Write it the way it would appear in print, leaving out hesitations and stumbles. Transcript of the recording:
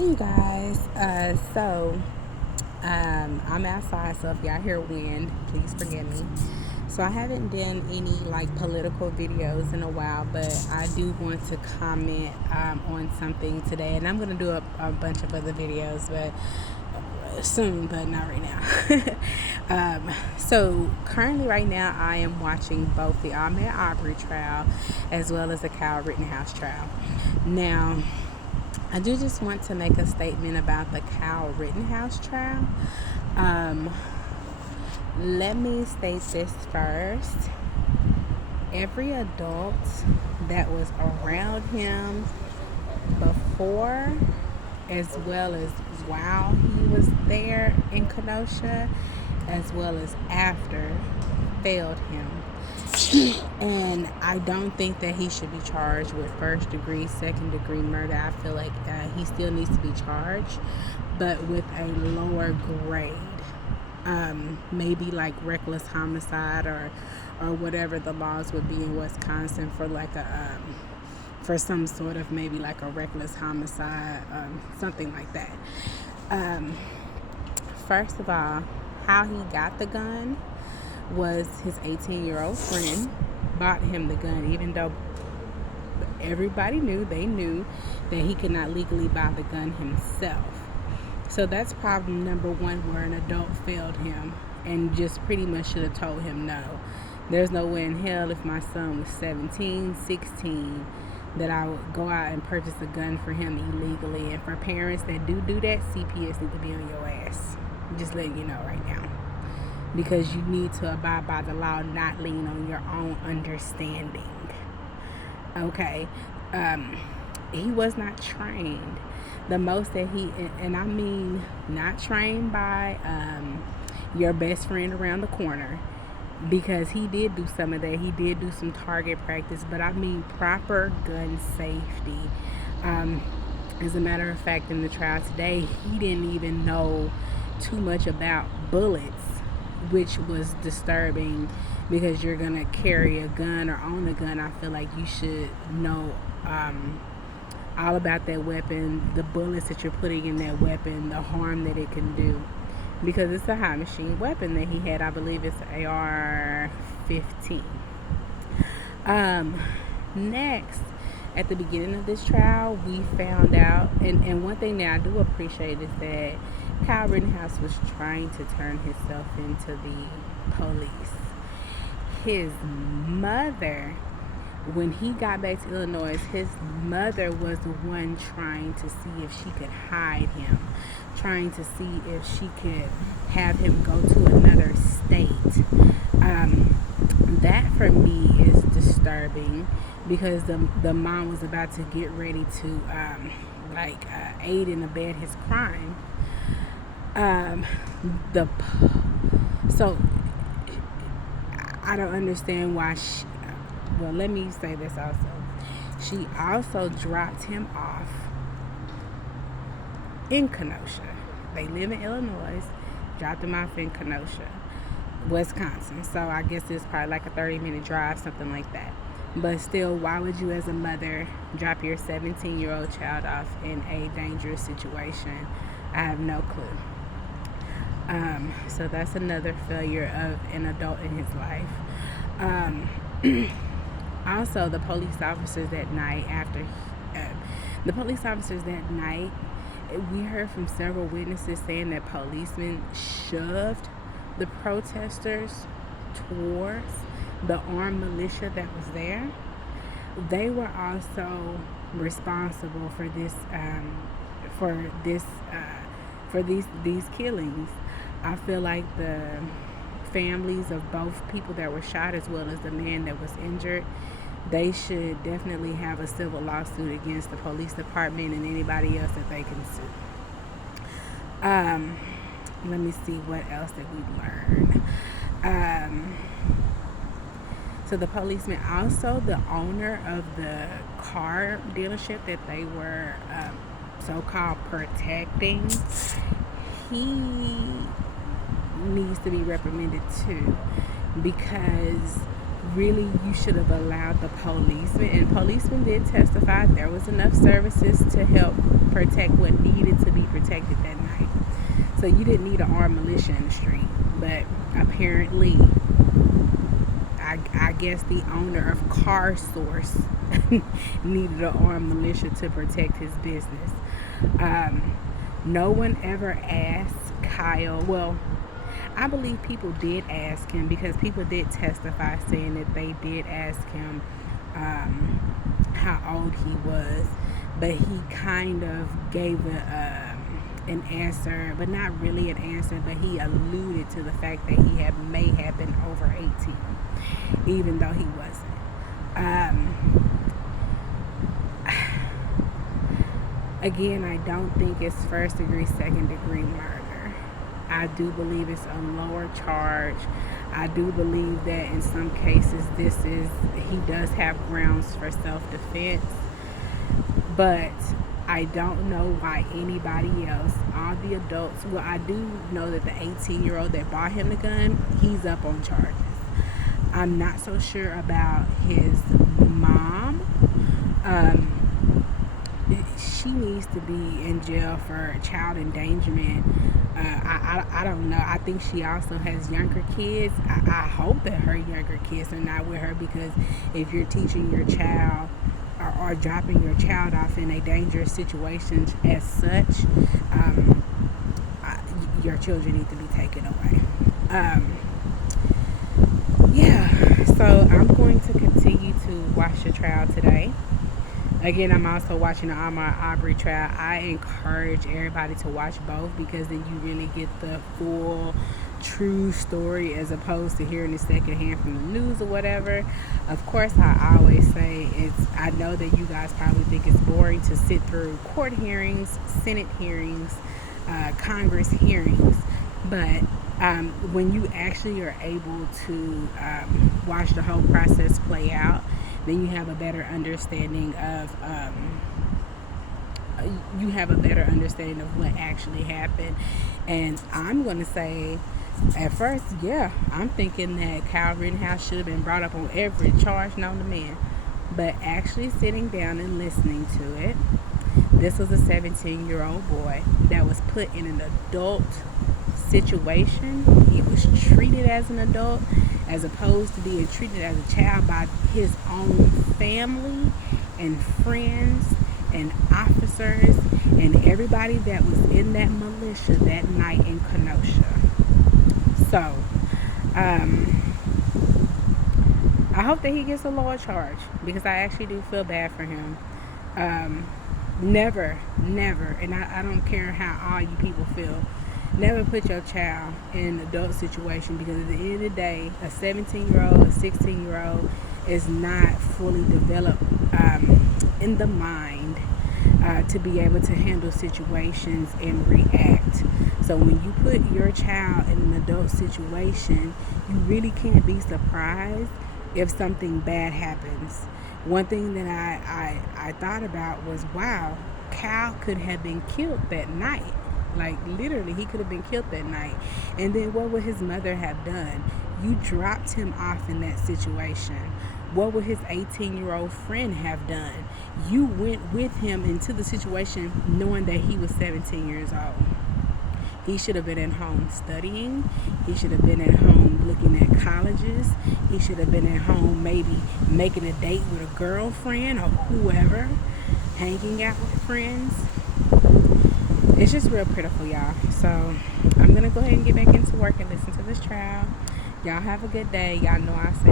You guys. I'm outside, so if y'all hear wind, please forgive me. So I haven't done any like political videos in a while, but I do want to comment on something today, and I'm gonna do a bunch of other videos, but soon, but not right now. So currently, right now, I am watching both the Ahmaud Arbery trial as well as the Kyle Rittenhouse trial. Now, I do just want to make a statement about the Kyle Rittenhouse trial. Um, Let me state this first. Every adult that was around him before, as well as while he was there in Kenosha, as well as after, failed him. And I don't think that he should be charged with first degree, second degree murder. I feel like he still needs to be charged, but with a lower grade. Maybe like reckless homicide or whatever the laws would be in Wisconsin for like for some sort of maybe like a reckless homicide, something like that. Um, First of all, how he got the gun was his 18-year-old friend bought him the gun, even though they knew that he could not legally buy the gun himself. So that's problem number one, where an adult failed him and just pretty much should have told him no. There's no way in hell, if my son was 17, 16, that I would go out and purchase a gun for him illegally. And for parents that do that, CPS need to be on your ass. Just letting you know right now. Because you need to abide by the law, not lean on your own understanding. Okay? He was not trained. The most that and I mean not trained by your best friend around the corner, because he did do some of that. He did do some target practice, but I mean proper gun safety. As a matter of fact, in the trial today, he didn't even know too much about bullets, which was disturbing, because you're gonna carry a gun or own a gun. I feel like you should know all about that weapon, the bullets that you're putting in that weapon, the harm that it can do, because it's a high machine weapon that he had. I believe it's AR-15. Next, at the beginning of this trial, we found out, and one thing that I do appreciate is that Kyle Rittenhouse was trying to turn himself into the police. His mother, when he got back to Illinois, his mother was the one trying to see if she could hide him, trying to see if she could have him go to another state. That for me is disturbing, because the mom was about to get ready to aid and abet his crime. So I don't understand why well, let me say this also. She also dropped him off in Kenosha. They live in Illinois. Dropped him off in Kenosha, Wisconsin. So I guess it's probably like a 30-minute drive, something like that. But still, why would you as a mother drop your 17-year-old child off in a dangerous situation? I have no clue. So that's another failure of an adult in his life. Also, the police officers that night, we heard from several witnesses saying that policemen shoved the protesters towards the armed militia that was there. They were also responsible for these killings. I feel like the families of both people that were shot, as well as the man that was injured, they should definitely have a civil lawsuit against the police department and anybody else that they can sue. Let me see what else that we learned. So the policeman, also the owner of the car dealership that they were so-called protecting, he needs to be reprimanded too, because really you should have allowed the policeman, and policemen did testify there was enough services to help protect what needed to be protected that night. So you didn't need an armed militia in the street. But apparently, I guess the owner of Car Source needed an armed militia to protect his business. No one ever asked Kyle. Well, I believe people did ask him, because people did testify saying that they did ask him how old he was, but he kind of gave an answer, but not really an answer, but he alluded to the fact that he may have been over 18, even though he wasn't. Again, I don't think it's first degree, second degree murder. I do believe it's a lower charge. I do believe that in some cases he does have grounds for self-defense, but I don't know why anybody else, all the adults, well, I do know that the 18-year-old that bought him the gun, he's up on charges. I'm not so sure about his mom. She needs to be in jail for child endangerment. I don't know. I think she also has younger kids. I hope that her younger kids are not with her, because if you're teaching your child or dropping your child off in a dangerous situation as such, your children need to be taken away. So I'm going to continue to watch the trial today. Again, I'm also watching the Ahmaud Arbery trial. I encourage everybody to watch both, because then you really get the full, true story, as opposed to hearing it secondhand from the news or whatever. Of course, I always say I know that you guys probably think it's boring to sit through court hearings, Senate hearings, Congress hearings, but when you actually are able to watch the whole process play out, then you have a better understanding of what actually happened. And I'm going to say, at first, I'm thinking that Kyle Rittenhouse should have been brought up on every charge known to man. But actually sitting down and listening to it, this was a 17-year-old boy that was put in an adult situation. He was treated as an adult, as opposed to being treated as a child by his own family and friends and officers and everybody that was in that militia that night in Kenosha. So, I hope that he gets a lower charge, because I actually do feel bad for him. Never, and I don't care how all you people feel, never put your child in an adult situation, because at the end of the day, a 17-year-old, a 16-year-old is not fully developed in the mind to be able to handle situations and react. So when you put your child in an adult situation, you really can't be surprised if something bad happens. One thing that I thought about was, wow, Kyle could have been killed that night. Like, literally, he could have been killed that night. And then what would his mother have done? You dropped him off in that situation. What would his 18-year-old friend have done? You went with him into the situation knowing that he was 17 years old. He should have been at home studying. He should have been at home looking at colleges. He should have been at home maybe making a date with a girlfriend or whoever, hanging out with friends. It's just real pitiful, y'all. So I'm going to go ahead and get back into work and listen to this trial. Y'all have a good day. Y'all know I say